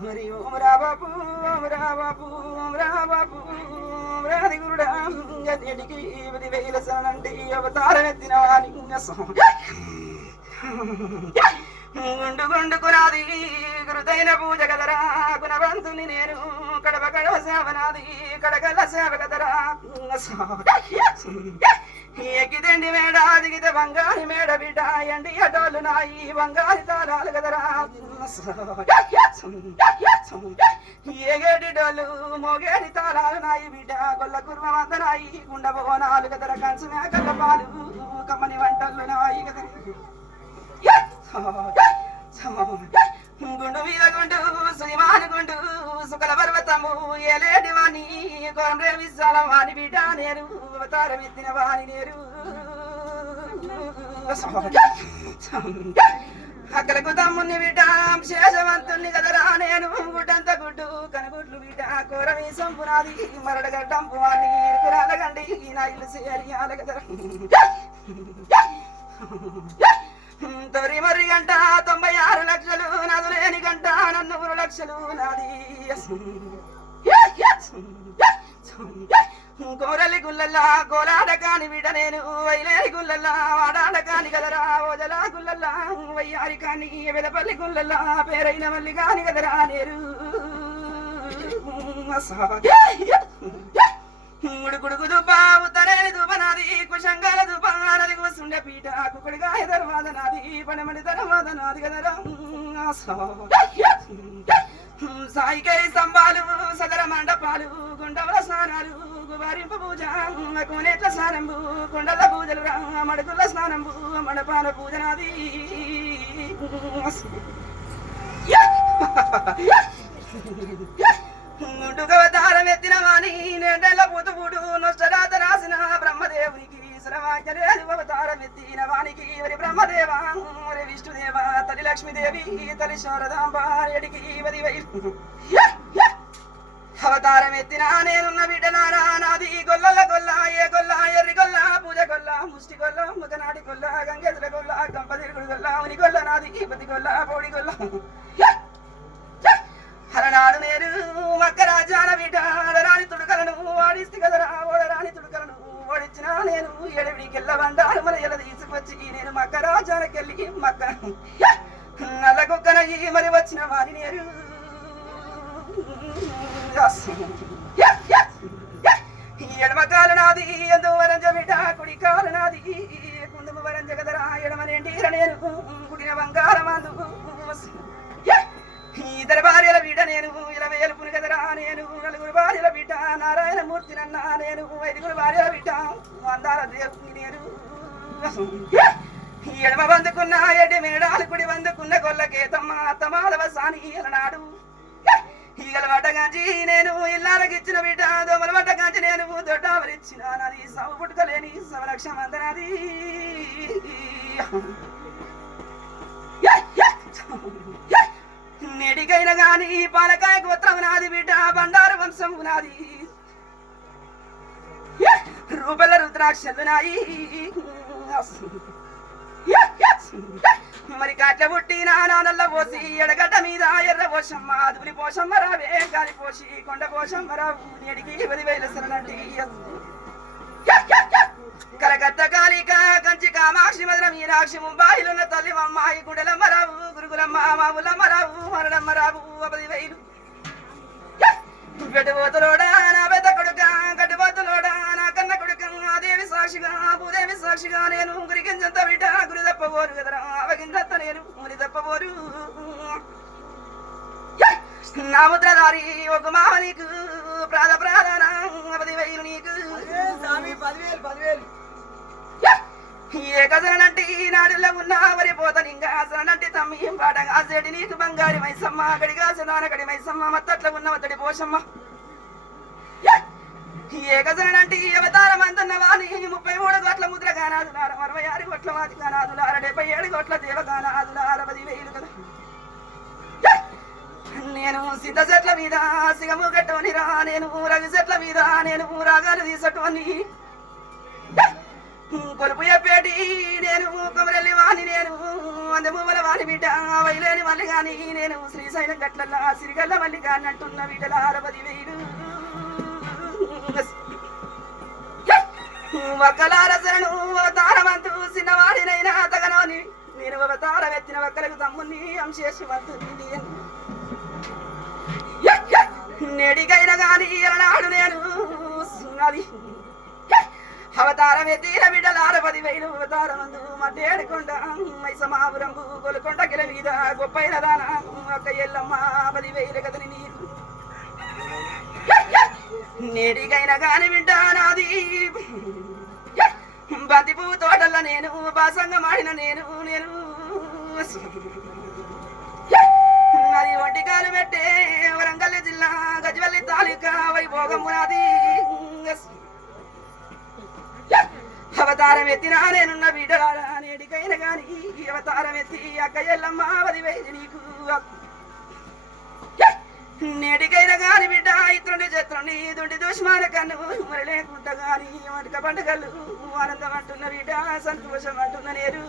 హరి ఓం రాబాపు రాబాపు రాబాపు రాది గురుడా గదికి 10,000 సనంటి అవతారం ఎత్తిన వాని గుండు గుండుకునాది గురుదైన పూజ కదరా గుణవంతుని నేను కడవ కడవ సేవనాది కడగల సేవ కదరా ఎక్కిదండి మేడ దిగితే బంగారి మేడ బిడ్డ ఎండి అటోలు నాయి బంగారి తాళాలు కదరా ఏగేటి డోలు మోగేటి తాళాలు నాయి బిడ్డ గొల్ల కుర్మ వందనాయి గుండ భవనాలు కదరా కంచు మేకల పాలు కమ్మని వంటలు నాయి కదరా గుండు మీద గుండు సుమాను గుండు సుకల పర్వతము ఏలేటి వాణి కొనరే విశాల వాణి బిడ్డ నేరు అవతారం ఎత్తిన వాణి నేరు అక్కలకు తమ్ముని బిడ్డ శేషవంతుని కదరా నేను గుడ్డంత గుడ్డు కనుగుడ్లు బిడ్డ కూరవి సంపునాది మరడగడ్డంపు వాణి కురాలగండి నా ఇల్లు సేరియాల కదరా తొరి మర్రి గంట 96 లక్షలు నాదు లేని గంట నన్ను 3 లక్షలు నాది కోరలి గుల్లల్లా కోలాడ కాని బిడ్డ నేను వైలేని గుల్లల్లా వాడాడ కాని కదరా ఓజల గుల్లల్లా వయ్యారి కాని వెదపల్లి గుల్లల్లా పేరైన మల్లి కాని కదరా నేరు ముడుకుడుకు దుబ్బా ఉత్తరేని దుబ్బనాది కుశంగాల దుబ్బా నది వస్తుండే పీట కుకుడిగా ఎదర్వాద నాది పడమడి తర్వాద నాది కదరా సాయికై స్తంభాలు సదర మండపాలు గుండవల స్నానాలు గుబారింపు పూజ కోనేట్ల స్నానంబు కొండల పూజలు రా మడుకుల స్నానంబు మండపాల పూజ నాది ముందుగవతారం ఎత్తిన వాణి నేడల పుతుపుడు నొష్టరాత రాసిన బ్రహ్మదేవునికి సరవాక్యలేదు అవతారం ఎత్తిన వానికి వరి బ్రహ్మదేవ వరి విష్ణుదేవ తల్లి లక్ష్మీదేవి తల్లి శారదాంబ ఎడికి 10,000 అవతారం ఎత్తిన నేనున్న బిడ్డలారా నాది గొల్లల గొల్ల ఏ గొల్ల ఎర్రి గొల్ల పూజ గొల్ల ముష్టి గొల్ల ముఖనాడి గొల్ల గంగెదుల గొల్ల కంపదిరుగుడు గొల్ల ఉని గొల్ల నాది పతి గొల్ల పౌడి గొల్ల హరనాడు నేను మక్కరాజాల బిడ్డ అడరాని తుడుకలను వాడిస్తే కదరా ఓడరాని తుడుకలను ఓడించిన నేను ఎడవిడికెళ్ళ బండారు మన ఎల తీసుకొచ్చి నేను మక్కరాజాలకెళ్ళి మక్క నల్ల కుక్కనయ్యి మరి వచ్చిన వారి నేరు ఎడమ కాలు నాది ఎందు వరంజ బిడ్డ కుడి కాలు నాది కుందుము వరంజ కదరా ఎడమనేంటి నేను కుడిన బంగారమాందు ఇద్దరు భార్యల బిడ్డ నేను 20,000 పుని కదరా నేను 4 భార్యల బిడ్డ నారాయణమూర్తి నన్న నేను 5 భార్యల బిడ్డ అందాల దేవుని నేను ఎడమ బందుకున్న ఎడ్డి మేడాలు కుడి బందుకున్న గొల్లకే తమాలవ సాని అలనాడు ఈగల వడ్డగాంచి నేను ఇల్లాలకిచ్చిన బిడ్డ దోమల వడ్డగాంచి నేను దొడ్డావరిచ్చిన నాది సవ పుట్టుకలేని సవలక్ష మందనాది నెడికైన గాని పాలకాయ గోత్రం నాది బిడ్డ బండారు వంశం నాది రూపల రుద్రాక్షలు నాయి మరి కాట్ల పుట్టిన నానల్ల పోసి ఎడగడ్డ మీద ఎర్ర పోషమ్మ అదుపులి పోషమ్మ రావే గాలి పోసి కొండ పోషమ్మ రావు నెడికి 10,000 సరనంటి కలకత్త కాళిక కంచి కామాక్షి మధుర మీనాక్షి ముంబాయిలున్న తల్లి అమ్మాయి గుండెలమ్మ రావు గురుగులమ్మ మావులమ్మ రావు మరడమ్మ రావు 10,000 గడ్డిపోతులోడా నా పెద్ద కొడుక గడ్డిపోతులోడా నా కన్న కొడుక దేవి సాక్షిగా భూదేవి సాక్షిగా నేను గురికించంత బిడ్డ గురి తప్పబోరు కదరా అవగించంత నేను మురి తప్పబోరు నా ముద్రధారి ఒక మావ నీకు ప్రాధాన 10,000 నీకు 10,000 ఏ కదనంటే నాడులో ఉన్న వరి పోతనింగా అసలనంటే తమ్మి పాటగా సెడి నీకు బంగారి మైసమ్మ గడిగా సదాన గడి మైసమ్మ మత్తట్ల ఉన్న మత్తడి పోషమ్మ ఏ కదనంటే అవతారం అందున్న వాణి 33 కోట్ల ముద్ర గానాదులార 66 కోట్ల వాది గానాదులార 77 కోట్ల దేవ గానాదులార చింత చెట్ల మీద సిగము కట్టుని రా నేను రవి చెట్ల మీద నేను రాగాలు తీసట్టుని కొలుపు చెప్పేటి నేను కొమరెల్లి వాణి నేను అందమూమల వాణి బిడ్డ వైలేని మల్లి గాని నేను శ్రీశైలం గట్లల్లా సిరిగల్ల మల్లి గాని అంటున్న బిడ్డల 60,000 ఒక్కలారసను అవతారమంతు చిన్నవాడినైనా తగనోని నేను అవతారం ఎత్తిన ఒక్కలకు తమ్ముని అంశేషవంతుంది నేడికైనా గాని ఎలనాడు నేను అది అవతారం ఎత్తిన బిడ్డల 60,000 అవతారమందు మట్టేడుకొండ మైసమాపురంబు గొలుకొండ గిల మీద గొప్పైన దాన ఒక్క ఎల్లమ్మ 10,000 కదని నీరు నేడికైనా గాని బిడ్డ నాది బంతిపూ తోటల్లో నేను బాసంగా మాడిన నేను నాది ఒంటికాలు పెట్టే వరంగల్ జిల్లా గజ్వెల్లి తాలూకా వైభోగము నాది అవతారం ఎత్తినా నేనున్న బిడ్డలారా నేడికైనా గాని అవతారం ఎత్తి అక్క ఎల్లమ్మ 10,000 నీకు నేటికైనా గాని బిడ్డ ఇతరుని చేతుని దుండి దుష్మాన కన్ను మరి లేకుండా గాని వంటక పండుగలు ఆనందం అంటున్న బిడ్డ సంతోషం అంటున్న నేరు